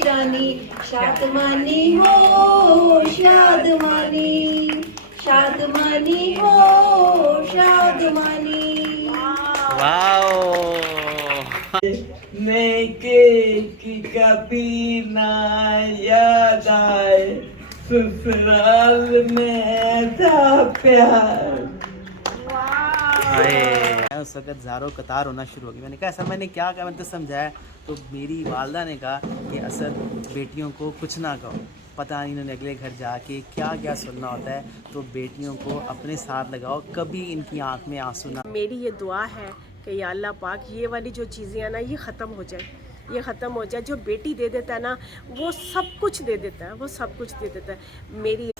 की रानी, शादमानी हो शादमानी, शादमानी हो शादमानी। वाओ नेके की कभी ना याद आए, ससुराल में था प्यार। उस वक्त ज़ारो कतार होना शुरू हो गई। मैंने कहा ऐसा मैंने क्या कहा, मैंने तो समझाया। तो मेरी वालदा ने कहा कि असद बेटियों को कुछ ना कहो, पता नहीं इन्होंने अगले घर जाके क्या क्या सुनना होता है। तो बेटियों को अपने साथ लगाओ, कभी इनकी आंख में आंसू ना। मेरी ये दुआ है कि या अल्लाह पाक ये वाली जो चीज़ें हैं ना ये ख़त्म हो जाए, ये ख़त्म हो जाए। जो बेटी दे देता है ना वो सब कुछ दे देता है, वो सब कुछ दे देता है। मेरी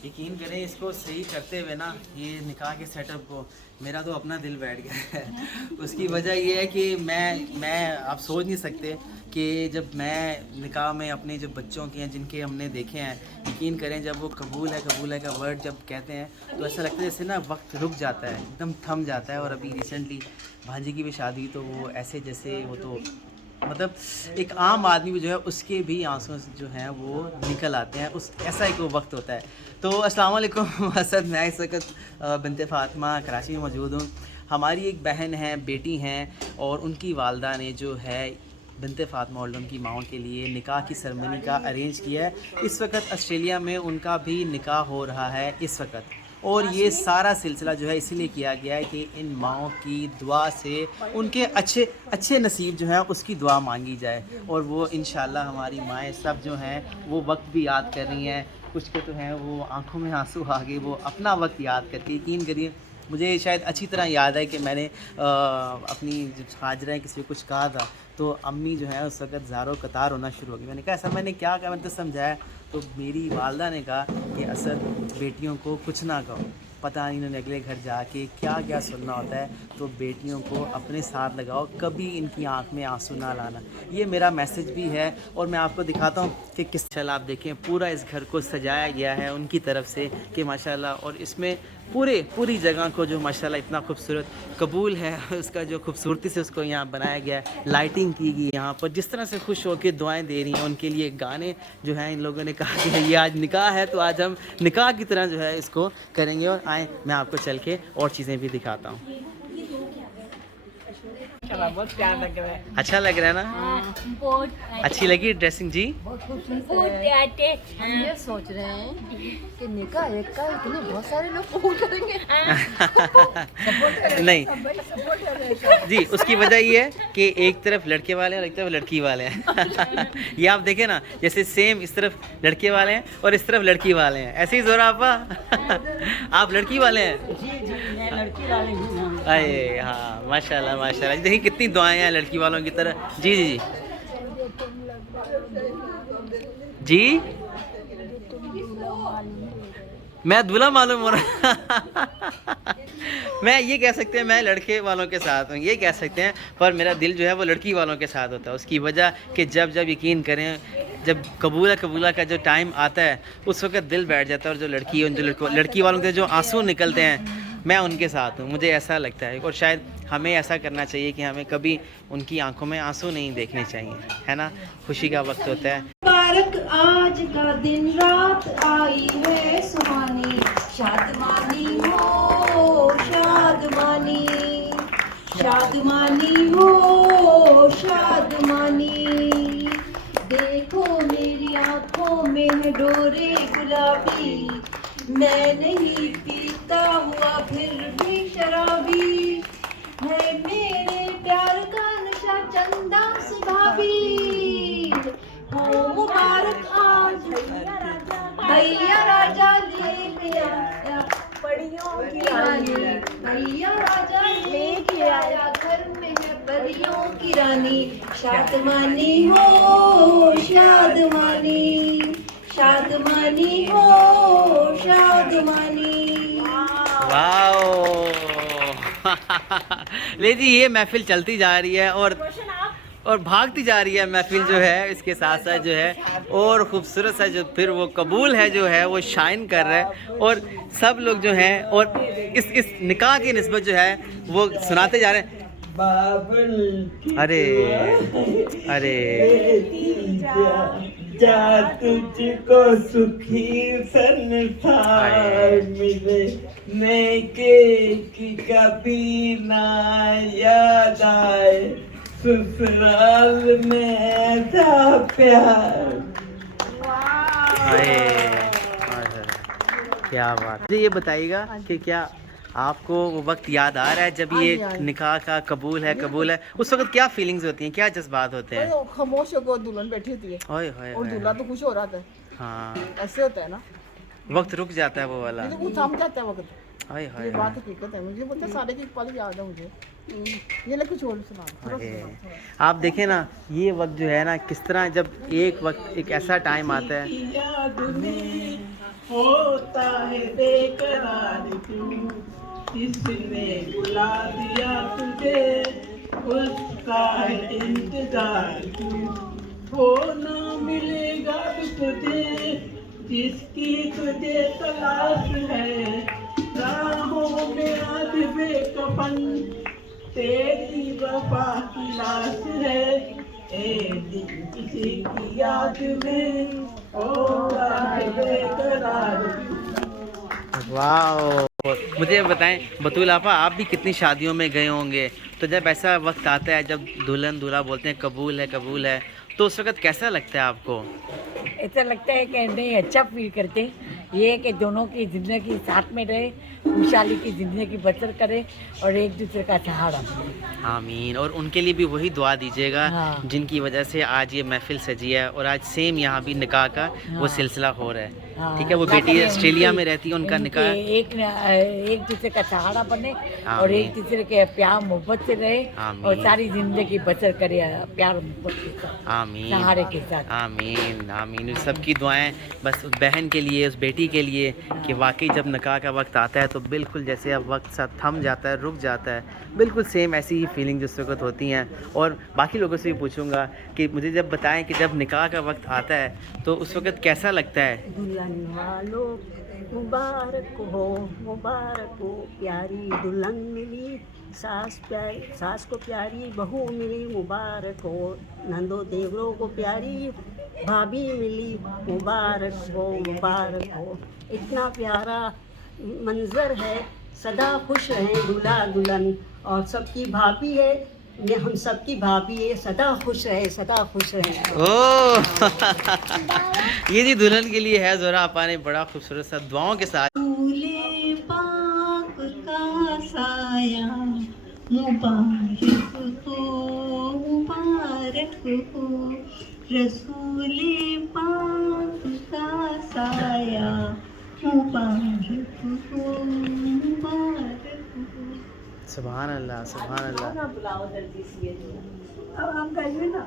यकीन करें इसको सही करते हुए ना, ये निकाह के सेटअप को, मेरा तो अपना दिल बैठ गया है। उसकी वजह ये है कि मैं आप सोच नहीं सकते कि जब मैं निकाह में अपने जो बच्चों के हैं जिनके हमने देखे हैं, यकीन करें जब वो कबूल है का वर्ड जब कहते हैं तो ऐसा लगता है जैसे ना वक्त रुक जाता है, एकदम थम जाता है। और अभी रिसेंटली भांजी की भी शादी, तो वो ऐसे जैसे वो तो मतलब एक आम आदमी भी जो है उसके भी आंसू जो हैं वो निकल आते हैं, उस ऐसा एक वो वक्त होता है। तो अस्सलाम वालेकुम असद, मैं इस वक्त बिनते फ़ातिमा कराची में मौजूद हूँ। हमारी एक बहन है, बेटी हैं, और उनकी वालदा ने जो है बिनते फ़ातिमा ओल्डम की माओं के लिए निकाह की सेरेमनी का अरेंज किया है। इस वक्त ऑस्ट्रेलिया में उनका भी निकाह हो रहा है इस वक्त, और ये सारा सिलसिला जो है इसीलिए किया गया है कि इन माओं की दुआ से उनके अच्छे नसीब जो हैं उसकी दुआ मांगी जाए। और वो इंशाल्लाह हमारी माएँ सब जो हैं वो वक्त भी याद कर रही हैं, कुछ के तो हैं वो आंखों में आंसू आ गए, वो अपना वक्त याद करके। यकीन करिए मुझे शायद अच्छी तरह याद है कि मैंने अपनी जब हाजरा है किसी को कुछ कहा था तो अम्मी जो है उस वक्त ज़ारो कतार होना शुरू हो गई। मैंने कहा ऐसा मैंने क्या कहा, मैंने तो समझाया। तो मेरी वालदा ने कहा कि असद बेटियों को कुछ ना कहो, पता नहीं इन्होंने अगले घर जाके क्या क्या सुनना होता है। तो बेटियों को अपने साथ लगाओ, कभी इनकी आंख में आंसू ना लाना। ये मेरा मैसेज भी है। और मैं आपको दिखाता हूँ कि किस चल आप देखें पूरा इस घर को सजाया गया है उनकी तरफ से कि माशाल्लाह, और इसमें पूरी जगह को जो माशाल्लाह इतना खूबसूरत कबूल है उसका जो खूबसूरती से उसको यहाँ बनाया गया है, लाइटिंग की गई यहाँ पर, जिस तरह से खुश होकर दुआएं दे रही हैं उनके लिए। गाने जो हैं इन लोगों ने कहा कि ये आज निकाह है तो आज हम निकाह की तरह जो है इसको करेंगे। और आए मैं आपको चल के और चीज़ें भी दिखाता हूँ। बहुत प्यार लग रहा है। अच्छा लग रहा है ना? अच्छी लगी ड्रेसिंग जी? हम ये सोच रहे हैं कि निकाह एक का इतने बहुत सारे लोग कबूल करेंगे। नहीं जी, उसकी वजह ये है कि एक तरफ लड़के वाले हैं और एक तरफ लड़की वाले हैं। ये आप देखें ना, जैसे सेम इस तरफ लड़के वाले हैं और इस तरफ लड़की वाले हैं, ऐसे ही जोर आपा। आप लड़की वाले हैं? जी मैं लड़की वाली हूँ। अरे हाँ, माशाल्लाह माशाल्लाह। देखिए कितनी दुआएं हैं लड़की वालों की तरह। जी जी जी, मैं दूल्हा मालूम हो रहा। मैं ये कह सकते हैं मैं लड़के वालों के साथ हूँ, ये कह सकते हैं, पर मेरा दिल जो है वो लड़की वालों के साथ होता है। उसकी वजह कि जब यकीन करें जब कबूला का जो टाइम आता है उस वक्त दिल बैठ जाता है। और जो लड़की वालों के जो आंसू निकलते हैं मैं उनके साथ हूँ, मुझे ऐसा लगता है। और शायद हमें ऐसा करना चाहिए कि हमें कभी उनकी आंखों में आंसू नहीं देखने चाहिए, है ना? खुशी का वक्त होता है। मुबारक आज का दिन रात आई है सुहानी, शादमानी हो शादमानी, शादमानी हो शादमानी। देखो मेरी आंखों में है डोरे गुलाबी, मैं नहीं पीता हुआ फिर भी शराबी, है मेरे प्यार का नशा चंदा सुभावी। हो मुबारक आज भैया राजा लेके आया परियों की रानी, भैया राजा लेके आया घर में है परियों की रानी, शादमानी हो शादमानी, शादमानी हो शादमानी। वाओ। ले जी, ये महफिल चलती जा रही है और भागती जा रही है महफिल जो है, इसके साथ साथ जो है और खूबसूरत सा जो फिर वो कबूल है जो है वो शाइन कर रहा है। और सब लोग जो हैं और इस निकाह की निस्बत जो है वो सुनाते जा रहे हैं। बाबुल की अरे, दुआ अरे। देती जा तुझको सुखी संसार मिले, नेके की कभी ना याद आए, ससुराल में था प्यार। अरे, क्या बात। मुझे ये बताइएगा कि क्या आपको वो वक्त याद आ रहा है जब ये निकाह का कबूल है उस वक्त क्या फीलिंग्स होती हैं, क्या जज्बात होते हैं? तो खामोश होकर दुल्हन बैठी होती है ओए होए और होए। दूल्हा तो खुश हो रहा था, हाँ, ऐसे होता है ना, वक्त रुक जाता है वो वाला। ये तो वो थम जाता है वक्त। ओए ये होए बात हकीकत है, मुझे बोलते सारे की पल याद है मुझे। ये ले कुछ और सुना, थोड़ा सा होए। सुना। आप देखें ना, ये वक्त जो है ना, किस तरह जब एक वक्त एक ऐसा टाइम आता है। याद में होता है बेकरार क्यों, किसने बुला दिया तुझे, उसका है इंतजार क्यों, वो ना मिलेगा भी तुझे जिसकी तुझे तलाश है, राहों में आज बेकफन तेरी वफा की लाश है, एक दिन किसी की याद में होता है बेकरार। वाह। मुझे बताएं बतूल आपा, आप भी कितनी शादियों में गए होंगे, तो जब ऐसा वक्त आता है जब दुल्हन दूल्हा बोलते हैं कबूल है, तो उस वक्त कैसा लगता है आपको? ऐसा लगता है कि नहीं, अच्छा फील करते हैं। ये है कि दोनों की ज़िंदगी साथ में रहे, खुशहाली की ज़िंदगी बसर करे और एक दूसरे का सहारा बने। आमीन। और उनके लिए भी वही दुआ दीजिएगा हाँ। जिनकी वजह से आज ये महफिल सजी है और आज सेम यहाँ भी निकाह का वो हाँ। सिलसिला हो रहा है। हाँ, ठीक है, वो अल्लाह बेटी करे ऑस्ट्रेलिया उनके- में रहती है, उनका उनके निकाह। एक दूसरे का सहारा बने और आमीन। एक दूसरे के प्यार मोहब्बत से रहे आमीन। और सारी ज़िंदगी बसर करे प्यार मोहब्बत के साथ, आमीन सहारे के साथ। आमीन आमीन। सबकी दुआएं बस उस बहन के लिए, उस बेटी के लिए कि वाकई जब निकाह का वक्त आता है तो बिल्कुल जैसे अब वक्त साथ थम जाता है, रुक जाता है, बिल्कुल सेम ऐसी ही फीलिंग जिस वक्त होती हैं। और बाकी लोगों से भी पूछूंगा कि मुझे जब बताएं कि जब निकाह का वक्त आता है तो उस वक्त कैसा लगता है? दुल्हन वालों मुबारक हो, प्यारी दुल्हन मिली, सास को प्यारी बहू मिली, मुबारक हो, नंदो देवरों को प्यारी भाभी मिली, मुबारक हो। इतना प्यारा मंजर है, सदा खुश रहें दूल्हा दुल्हन, और सबकी भाभी है, ये हम सबकी भाभी है, सदा खुश रहे। ओह ये जी दुल्हन के लिए है। ज़ोरा आपा ने बड़ा खूबसूरत सा दुआओं के साथ। फूले पाक का साया मुबारक हो, रसूले पाक का साया मुबारक हो। सुभान अल्लाह, सुभान अल्लाह, सुभान अल्लाह।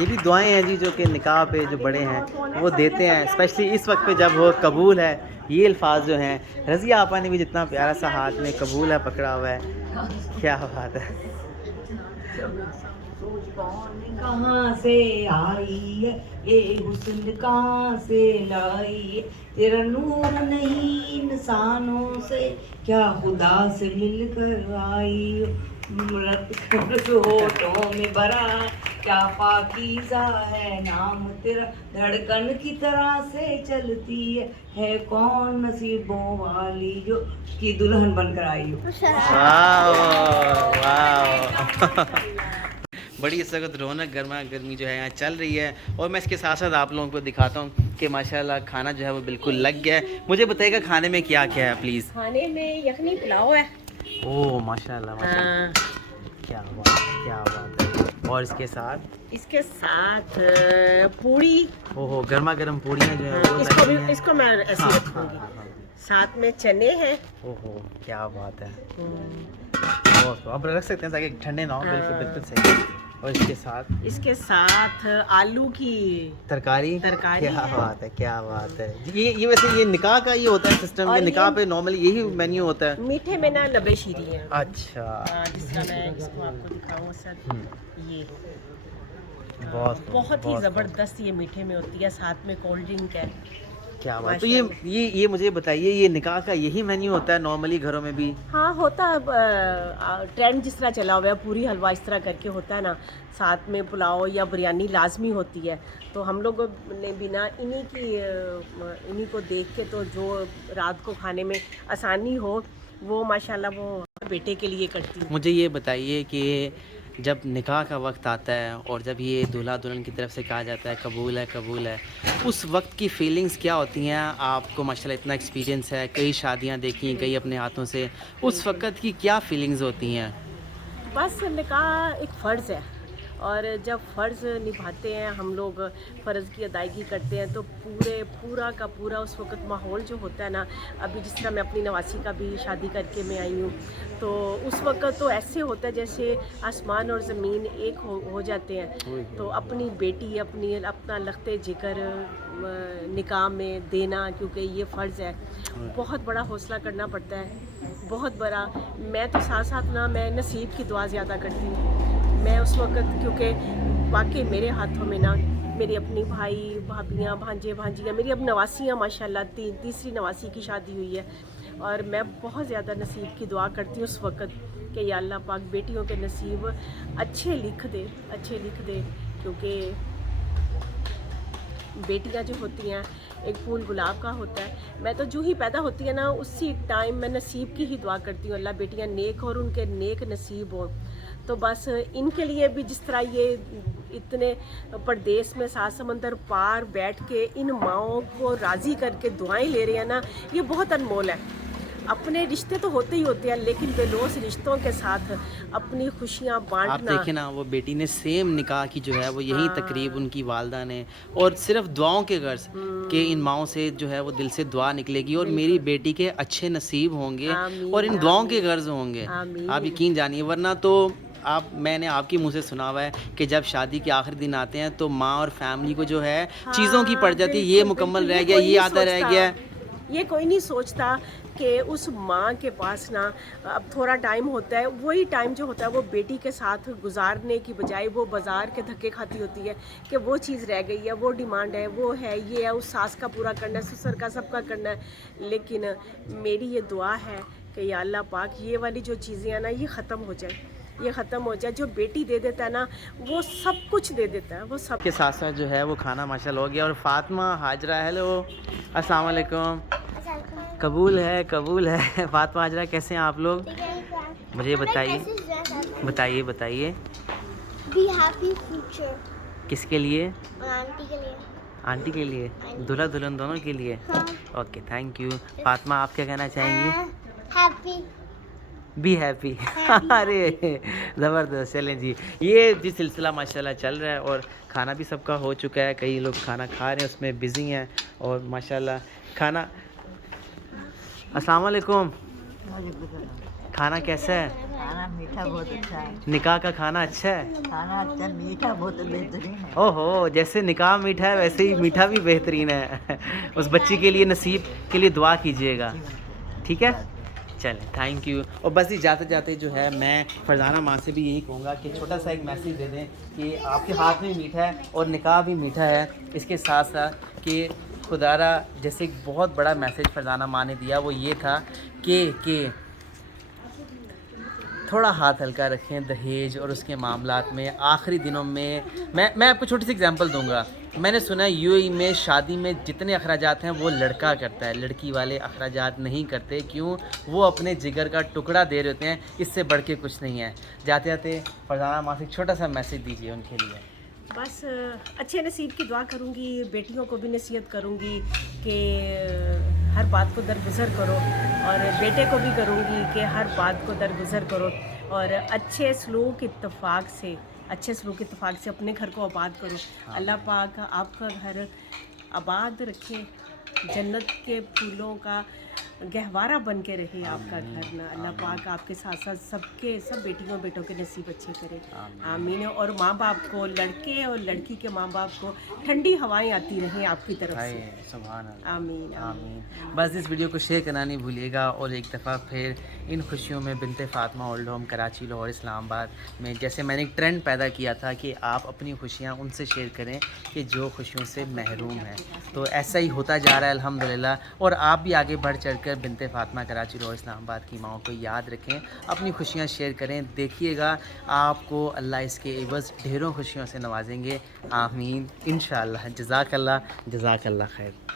ये भी दुआएं हैं जी जो कि निकाह पे जो बड़े हैं वो देते हैं, स्पेशली इस वक्त पे जब वो कबूल है। ये अल्फाज जो हैं, रज़िया आपा ने भी जितना प्यारा सा हाथ में कबूल है पकड़ा हुआ है, क्या बात है। कहाँ से आई है ये हुस्न, कहाँ से लाई है, तेरा नूर नहीं इंसानों से, क्या खुदा से मिलकर आई हो, होठों में भरा क्या पाकीज़ा है नाम तेरा, धड़कन की तरह से चलती है कौन नसीबों वाली जो की दुल्हन बनकर आई हो। वाह वाह बड़ी इस वक्त रौनक गर्मा गर्मी जो है यहाँ चल रही है। और मैं इसके साथ साथ आप लोगों को दिखाता हूँ कि माशाल्लाह खाना जो है वो बिल्कुल लग गया है। मुझे बताइएगा खाने में क्या क्या है प्लीज़? खाने में यखनी पुलाव है। ओह माशाल्लाह माशाल्लाह, क्या बात है। और इसके साथ पूड़ी। ओहो गर्मा गर्म पूड़ियाँ जो है वो लगी हैं। इसको मैं ऐसे हाँ, रखूंगी। हाँ। साथ में चने हैं। ओहो क्या बात है। आप रख सकते हैं ताकि ठंडे ना हो। बिल्कुल बिल्कुल सही। और इसके साथ आलू की तरकारी क्या बात है। ये वैसे ये निकाह का ये होता है सिस्टम, ये निकाह पे नॉर्मली यही मेन्यू होता है। मीठे में ना लबे शीरी है। अच्छा जिस तरह मैं इसको आपको दिखाऊं सर, ये बहुत ही ज़बरदस्त ये मीठे में होती है। साथ में कोल्ड ड्रिंक है, क्या बात। तो ये मुझे बताइए, ये निकाह का यही मेन्यू होता है नॉर्मली घरों में भी? हाँ होता है, ट्रेंड जिस तरह चला हुआ है, पूरी हलवा इस तरह करके होता है ना, साथ में पुलाव या बिरयानी लाजमी होती है। तो हम लोग ने बिना इन्हीं को देख के, तो जो रात को खाने में आसानी हो वो माशाल्लाह वो बेटे के लिए करती हूँ। मुझे ये बताइए कि जब निकाह का वक्त आता है और जब ये दूल्हा दुल्हन की तरफ से कहा जाता है कबूल है, उस वक्त की फीलिंग्स क्या होती हैं? आपको माशाल्लाह इतना एक्सपीरियंस है, कई शादियां देखी, कई अपने हाथों से, उस वक्त की क्या फीलिंग्स होती हैं? बस निकाह एक फ़र्ज़ है, और जब फ़र्ज़ निभाते हैं हम लोग, फ़र्ज़ की अदायगी करते हैं, तो पूरा का पूरा उस वक्त माहौल जो होता है ना, अभी जिस तरह मैं अपनी नवासी का भी शादी करके मैं आई हूँ, तो उस वक्त तो ऐसे होता है जैसे आसमान और ज़मीन एक हो जाते हैं। तो अपनी बेटी अपना लख्ते जिगर निकाह में देना, क्योंकि ये फ़र्ज़ है, बहुत बड़ा हौसला करना पड़ता है, बहुत बड़ा। मैं तो साथ साथ ना मैं नसीब की दुआ ज़्यादा करती हूँ। मैं उस वक्त, क्योंकि वाकई मेरे हाथों में ना मेरी अपनी भाई भाभियाँ भांजे भांजियाँ, मेरी अब नवासियाँ माशाल्लाह, तीसरी नवासी की शादी हुई है, और मैं बहुत ज़्यादा नसीब की दुआ करती हूँ उस वक्त कि या अल्लाह पाक बेटियों के नसीब अच्छे लिख दे, क्योंकि बेटियां जो होती हैं एक फूल गुलाब का होता है। मैं तो जो ही पैदा होती है ना, उसी टाइम मैं नसीब की ही दुआ करती हूँ, अल्लाह बेटियां नेक और उनके नेक नसीब हों। तो बस इनके लिए भी, जिस तरह ये इतने परदेश में 7 समंदर पार बैठ के इन माँओं को राज़ी करके दुआएं ले रहे हैं ना, ये बहुत अनमोल है। अपने रिश्ते तो होते ही होते हैं, लेकिन बेलोस रिश्तों के साथ अपनी खुशियाँ बांटना। आप देखें ना, वो बेटी ने सेम निकाह की जो है वो यही तकरीब उनकी वालदा ने, और सिर्फ दुआओं के गर्ज के इन माओं से जो है वो दिल से दुआ निकलेगी और मेरी बेटी के अच्छे नसीब होंगे और इन दुआओं के गर्ज होंगे। आप यकीन जानिए, वरना तो मैंने आपके मुंह से सुना हुआ है कि जब शादी के आखिरी दिन आते हैं तो माँ और फैमिली को जो है चीज़ों की पड़ जाती है, ये मुकम्मल रह गया, ये आधा रह गया। ये कोई नहीं सोचता कि उस माँ के पास ना अब थोड़ा टाइम होता है, वही टाइम जो होता है वो बेटी के साथ गुजारने की बजाय वो बाज़ार के धक्के खाती होती है कि वो चीज़ रह गई है, वो डिमांड है, वो है, ये है, उस सास का पूरा करना है, ससुर का, सबका करना है। लेकिन मेरी ये दुआ है कि या अल्लाह पाक ये वाली जो चीज़ें हैं ना, ये ख़त्म हो जाए, जो बेटी दे देता है ना वो सब कुछ दे देता है, वो सब के साथ साथ जो है वो खाना माशाल्लाह हो गया। और फातिमा हाजरा, हेलो, अस्सलाम वालेकुम। कबूल है फातिमा हाजरा, कैसे हैं आप लोग? मुझे बताइए Be happy future. किसके लिए? आंटी के लिए। आंटी के लिए, दूल्हा दुल्हन दोनों के लिए? हाँ। Okay, thank you. फातिमा, आप क्या कहना चाहेंगी? Happy. Be happy. अरे ज़बरदस्त। चलें जी, ये जी सिलसिला माशाल्लाह चल रहा है और खाना भी सबका हो चुका है, कई लोग खाना खा रहे हैं, उसमें बिज़ी हैं और माशाल्लाह खाना। अस्सलाम वालेकुम। खाना कैसा है? खाना मीठा बहुत अच्छा है। निकाह का खाना अच्छा है? खाना अच्छा, मीठा बहुत बेहतरीन है। ओहो, जैसे निकाह मीठा है वैसे ही मीठा भी बेहतरीन है। उस बच्ची के लिए, नसीब के लिए दुआ कीजिएगा, ठीक है? चलें, थैंक यू। और बस ही जाते जाते जो है मैं फरजाना माँ से भी यही कहूँगा कि छोटा सा एक मैसेज दे दें कि आपके हाथ में मीठा है और निकाह भी मीठा है, इसके साथ साथ कि खुदारा जैसे एक बहुत बड़ा मैसेज फरजाना माँ ने दिया, वो ये था कि थोड़ा हाथ हल्का रखें दहेज और उसके मामलात में। आखिरी दिनों में मैं आपको छोटी सी एग्जांपल दूंगा। मैंने सुना है यूएई में शादी में जितने अखराजात हैं वो लड़का करता है, लड़की वाले अखराजात नहीं करते। क्यों? वो अपने जिगर का टुकड़ा दे रहे होते हैं, इससे बढ़ के कुछ नहीं है। जाते जाते फरजाना माँ से छोटा सा मैसेज दीजिए उनके लिए। बस अच्छे नसीब की दुआ करूँगी, बेटियों को भी नसीहत करूँगी कि हर बात को दरगुजर करो, और बेटे को भी करूँगी कि हर बात को दरगुजर करो, और अच्छे सलूक इत्तेफाक से अपने घर को आबाद करो। अल्लाह पाक आपका घर आबाद रखे, जन्नत के फूलों का गहवारा बन के रहे आपका घर ना। अल्लाह पाक आपके साथ साथ सब बेटियों बेटों के नसीब अच्छे करे, आमीन। और माँ बाप को, लड़के और लड़की के माँ बाप को ठंडी हवाएं आती रहें आपकी तरफ से, सुभान अल्लाह, आमीन आमीन। बस इस वीडियो को शेयर करना नहीं भूलिएगा। और एक दफ़ा फिर इन खुशियों में बिनते फ़ातिमा ओल्ड होम कराची, लाहौर, इस्लामाबाद में जैसे मैंने एक ट्रेंड पैदा किया था कि आप अपनी खुशियाँ उनसे शेयर करें कि जो खुशियों से महरूम हैं, तो ऐसा ही होता जा रहा है अल्हम्दुलिल्लाह। और आप भी आगे बढ़ चढ़ कर बिनते फ़ातिमा कराची, लाहौर, इस्लामाबाद की माओं को याद रखें, अपनी खुशियाँ शेयर करें। देखिएगा आपको अल्लाह इसके एवज़ ढेरों खुशियों से नवाजेंगे, आमीन इंशाअल्लाह। जज़ाकल्लाह, जज़ाकल्लाह खैर।